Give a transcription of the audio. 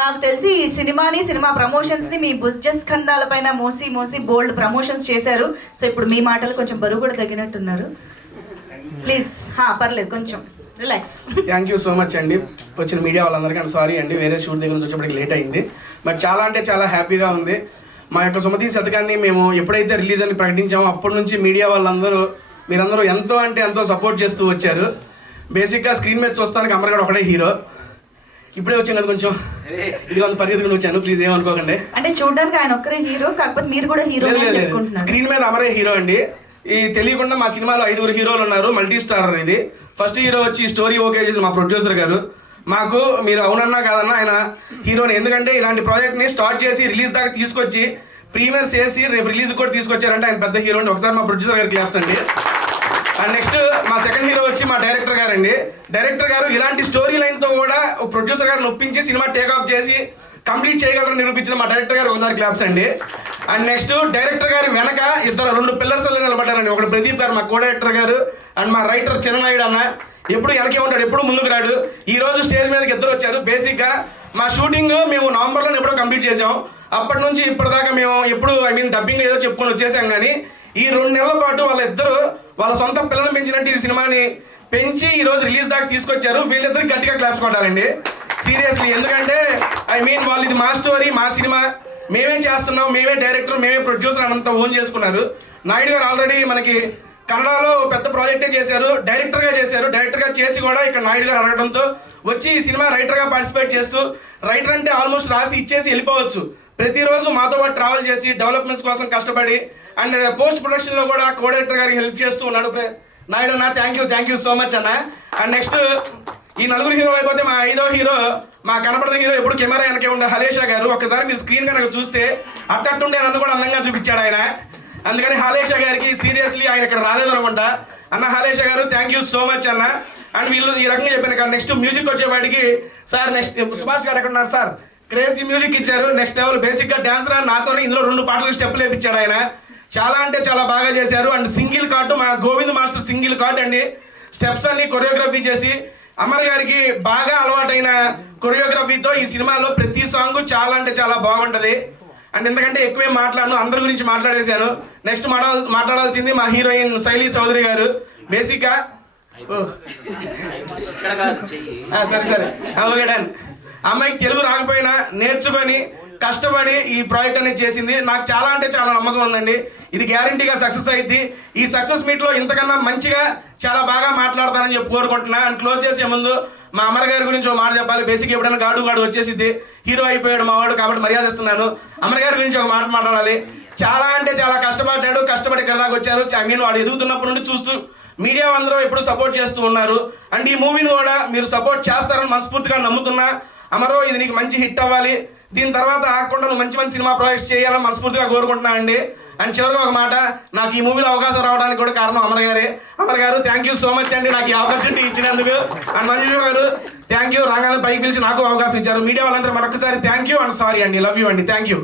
నాకు తెలిసి ఈ సినిమా ప్రమోషన్స్ని మీ భుజస్కంధాల పైన మోసి బోల్డ్ ప్రమోషన్స్ చేశారు. సో ఇప్పుడు మీ మాటలు కొంచెం బరువు కూడా తగ్గినట్టున్నారు. ప్లీజ్ పర్లేదు, కొంచెం relax. Thank you so much అండి వచ్చిన మీడియా వాళ్ళందరికీ. అండ్ సారీ అండి, వేరే షూట్ దగ్గర నుంచి వచ్చేప్పటికి లేట్ అయింది. బట్ చాలా అంటే చాలా హ్యాపీగా ఉంది. మా యొక్క సుమతి శతకాన్ని మేము ఎప్పుడైతే రిలీజ్ అని ప్రకటించామో అప్పటి నుంచి మీడియా వాళ్ళందరూ మీరందరూ ఎంతో అంటే ఎంతో సపోర్ట్ చేస్తూ వచ్చారు. బేసిక్గా స్క్రీన్ మీద చూస్తానికి అమర్గాడు ఒకటే హీరో. ఇప్పుడే వచ్చాను కదా, కొంచెం ఇది కొంత పరిగెత్తుకుని వచ్చాను, ప్లీజ్ ఏమనుకోకండి. అంటే చూడడానికి ఆయన ఒక్కరే హీరో, కాకపోతే మీరు కూడా హీరో. స్క్రీన్ మీద అమరే హీరో అండి. ఈ తెలియకుండా మా సినిమాలో 5 హీరోలు ఉన్నారు, మల్టీ స్టార్ ఇది. ఫస్ట్ హీరో వచ్చి స్టోరీ ఓకే చేసి మా ప్రొడ్యూసర్ గారు. మాకు మీరు అవునన్నా కాదన్నా ఆయన హీరోని, ఎందుకంటే ఇలాంటి ప్రాజెక్ట్ని స్టార్ట్ చేసి రిలీజ్ దాకా తీసుకొచ్చి ప్రీమియర్స్ చేసి రేపు రిలీజ్ కూడా తీసుకొచ్చారంటే ఆయన పెద్ద హీరో అండి. ఒకసారి మా ప్రొడ్యూసర్ గారు క్లాప్స్ అండి. అండ్ నెక్స్ట్ మా సెకండ్ హీరో వచ్చి మా డైరెక్టర్ గారు అండి. డైరెక్టర్ గారు ఇలాంటి స్టోరీ లైన్తో కూడా ప్రొడ్యూసర్ గారిని ఒప్పించి సినిమా టేక్ ఆఫ్ చేసి కంప్లీట్ చేయగలరని నిరూపించిన మా డైరెక్టర్ గారు ఒకసారి క్లాప్స్ అండి. అండ్ నెక్స్ట్ డైరెక్టర్ గారి వెనక 2 పిల్లర్స్ నిలబడ్డారండి. ఒకటి ప్రదీప్ గారు మా కో డైరెక్టర్ గారు, అండ్ మా రైటర్ చిన్ననాయుడు అన్న. ఎప్పుడు వెనకే ఉంటాడు, ఎప్పుడు ముందుకు రాడు. ఈ రోజు స్టేజ్ మీదకి 2 వచ్చారు. బేసిక్గా మా షూటింగ్ మేము నవంబర్లో ఎప్పుడో కంప్లీట్ చేసాం. అప్పటి నుంచి ఇప్పటిదాకా మేము ఎప్పుడు డబ్బింగ్ ఏదో చెప్పుకొని వచ్చేసాం. కానీ ఈ 2 నెలల పాటు వాళ్ళ సొంత పిల్లలు పెంచినట్టు ఈ సినిమాని పెంచి ఈ రోజు రిలీజ్ దాకా తీసుకొచ్చారు. వీళ్ళిద్దరికి గట్టిగా క్లాప్స్ కొట్టాలండి సీరియస్లీ. ఎందుకంటే వాళ్ళు ఇది మా స్టోరీ, మా సినిమా, మేమే చేస్తున్నాం, మేమే డైరెక్టర్, మేమే ప్రొడ్యూసర్ అంతా ఓన్ చేసుకున్నారు. నాయుడు గారు ఆల్రెడీ మనకి కన్నడలో పెద్ద ప్రాజెక్టే చేశారు, డైరెక్టర్గా చేశారు. డైరెక్టర్గా చేసి కూడా ఇక్కడ నాయుడు గారు అడగడంతో వచ్చి ఈ సినిమా రైటర్గా పార్టిసిపేట్ చేస్తూ, రైటర్ అంటే ఆల్మోస్ట్ రాసి ఇచ్చేసి వెళ్ళిపోవచ్చు, ప్రతిరోజు మాతో పాటు ట్రావెల్ చేసి డెవలప్మెంట్స్ కోసం కష్టపడి అండ్ పోస్ట్ ప్రొడక్షన్లో కూడా కో డైరెక్టర్ గారికి హెల్ప్ చేస్తూ ఉన్నాడు నాయుడు అన్న. థ్యాంక్ యూ సో మచ్ అన్న. అండ్ నెక్స్ట్ ఈ 4 హీరో అయిపోతే మా 5వ హీరో, మా కనపడిన హీరో ఎప్పుడు కెమెరా వెనకే ఉండే హలేషా గారు. ఒకసారి మీరు స్క్రీన్ కనుక చూస్తే అట్టట్టుండే నన్ను కూడా అందంగా చూపించాడు ఆయన. అందుకని హాలేషా గారికి సీరియస్లీ ఆయన ఇక్కడ రాలేదు అనుకుంటా. అన్న హాలేషా గారు థ్యాంక్ యూ సో మచ్ అన్న. అండ్ వీళ్ళు ఈ రకంగా చెప్పాను కదా. నెక్స్ట్ మ్యూజిక్ వచ్చేవాడికి సార్, నెక్స్ట్ సుభాష్ గారు ఎక్కడ ఉన్నారు సార్, క్రేజీ మ్యూజిక్ ఇచ్చారు. నెక్స్ట్ లెవెల్ బేసిక్గా డాన్సర్ నాతోనే ఇందులో 2 పాటలకు స్టెప్పులు వేయించాడు ఆయన. చాలా అంటే చాలా బాగా చేశారు. అండ్ సింగిల్ కార్డు మా గోవింద్ మాస్టర్ సింగిల్ కార్డ్ అండి. స్టెప్స్ అన్ని కొరియోగ్రఫీ చేసి అమర్ గారికి బాగా అలవాటైన కొరియోగ్రఫీతో ఈ సినిమాలో ప్రతి సాంగ్ చాలా అంటే చాలా బాగుంటుంది. అండ్ ఎందుకంటే ఎక్కువే మాట్లాడను, అందరి గురించి మాట్లాడేశాను. నెక్స్ట్ మాట్లాడాల్సింది మా హీరోయిన్ శైలి చౌదరి గారు. బేసిక్గా సరే ఓకే డన్. అమ్మాయికి తెలుగు రాకపోయినా నేర్చుకొని కష్టపడి ఈ ప్రాజెక్ట్ అనేది చేసింది. నాకు చాలా అంటే చాలా నమ్మకం ఉందండి, ఇది గ్యారంటీగా సక్సెస్ అయింది. ఈ సక్సెస్ మీట్లో ఇంతకన్నా మంచిగా చాలా బాగా మాట్లాడతానని చెప్పి కోరుకుంటున్నా. అండ్ క్లోజ్ చేసే ముందు మా అమర్ గారి గురించి ఒక మాట చెప్పాలి. బేసిక్ ఎప్పుడైనా గాడు వచ్చేసింది, హీరో అయిపోయాడు మావాడు కాబట్టి మర్యాద ఇస్తున్నాను. అమర్ గారి గురించి ఒక మాట మాట్లాడాలి. చాలా అంటే చాలా కష్టపడి ఇక్కడ దాకా వచ్చారు. వాడు ఎదుగుతున్నప్పటి నుండి చూస్తూ మీడియా అందరూ ఎప్పుడు సపోర్ట్ చేస్తూ ఉన్నారు. అండ్ ఈ మూవీని కూడా మీరు సపోర్ట్ చేస్తారని మనస్ఫూర్తిగా నమ్ముతున్నా. అమరో ఇది నీకు మంచి హిట్ అవ్వాలి, దీని తర్వాత ఆకుండా నువ్వు మంచి సినిమా ప్రాజెక్ట్స్ చేయాలని మనస్ఫూర్తిగా కోరుకుంటున్నా అండి. అండ్ చివరిగా ఒక మాట, నాకు ఈ మూవీలో అవకాశం రావడానికి కూడా కారణం అమర్ గారే. అమర్ గారు థ్యాంక్ యూ సో మచ్ అండి నాకు ఈ ఆపర్చునిటీ ఇచ్చినందుకు. అండ్ మంజు గారు థ్యాంక్ యూ, రాగానే పైకి పిలిచి నాకు అవకాశం ఇచ్చారు. మీడియా వాళ్ళందరూ మరొకసారి థ్యాంక్ యూ అండ్ సారీ అండి, లవ్ యూ అండి, థ్యాంక్ యూ.